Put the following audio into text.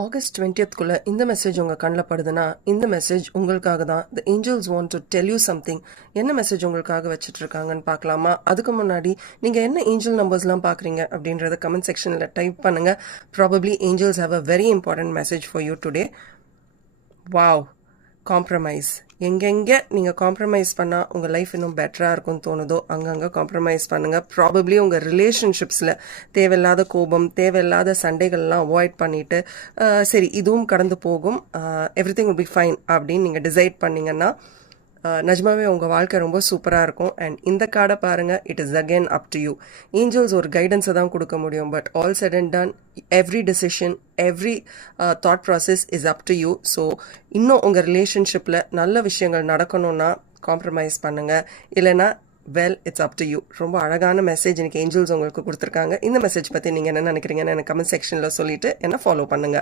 August 20th இந்த message உங்கள் கண்ணில் படுதுன்னா இந்த மெசேஜ் உங்களுக்காக தான். த Angeles want to tell you something. என்ன மெசேஜ் உங்களுக்காக வச்சுட்டு இருக்காங்கன்னு பார்க்கலாமா? அதுக்கு முன்னாடி நீங்கள் என்ன ஏஞ்சல் நம்பர்ஸ்லாம் பார்க்குறீங்க அப்படின்றத கமெண்ட் செக்ஷனில் டைப் பண்ணுங்கள். Probably angels have a very important message for you today. Wow, compromise. எங்கெங்கே நீங்கள் காம்ப்ரமைஸ் பண்ணால் உங்கள் லைஃப் இன்னும் பெட்டராக இருக்கும்னு தோணுதோ அங்கங்கே காம்ப்ரமைஸ் பண்ணுங்கள். ப்ராபப்ளி உங்கள் ரிலேஷன்ஷிப்ஸில் தேவையில்லாத கோபம், தேவையில்லாத சண்டைகள்லாம் அவாய்ட் பண்ணிவிட்டு சரி இதுவும் கடந்து போகும், எவ்ரிதிங் வில் பி ஃபைன் அப்படின்னு நீங்கள் டிசைட் பண்ணிங்கன்னா நிஜமாவே உங்கள் வாழ்க்கை ரொம்ப சூப்பராக இருக்கும். அண்ட் இந்த கார்டை பாருங்கள், it is again up to you. Angels ஒரு கைடன்ஸை தான் கொடுக்க முடியும். But all set and done, every decision, every thought process is up to you. So இன்னும் உங்கள் ரிலேஷன்ஷிப்பில் நல்ல விஷயங்கள் நடக்கணும்னா காம்ப்ரமைஸ் பண்ணுங்கள். இல்லைன்னா well, it's up to you. ரொம்ப அழகான மெசேஜ் எனக்கு ஏஞ்சல்ஸ் உங்களுக்கு கொடுத்துருக்காங்க. இந்த மெசேஜ் பற்றி நீங்கள் என்ன நினைக்கிறீங்கன்னு எனக்கு கமெண்ட் செக்ஷனில் சொல்லிவிட்டு என்ன ஃபாலோ பண்ணுங்கள்.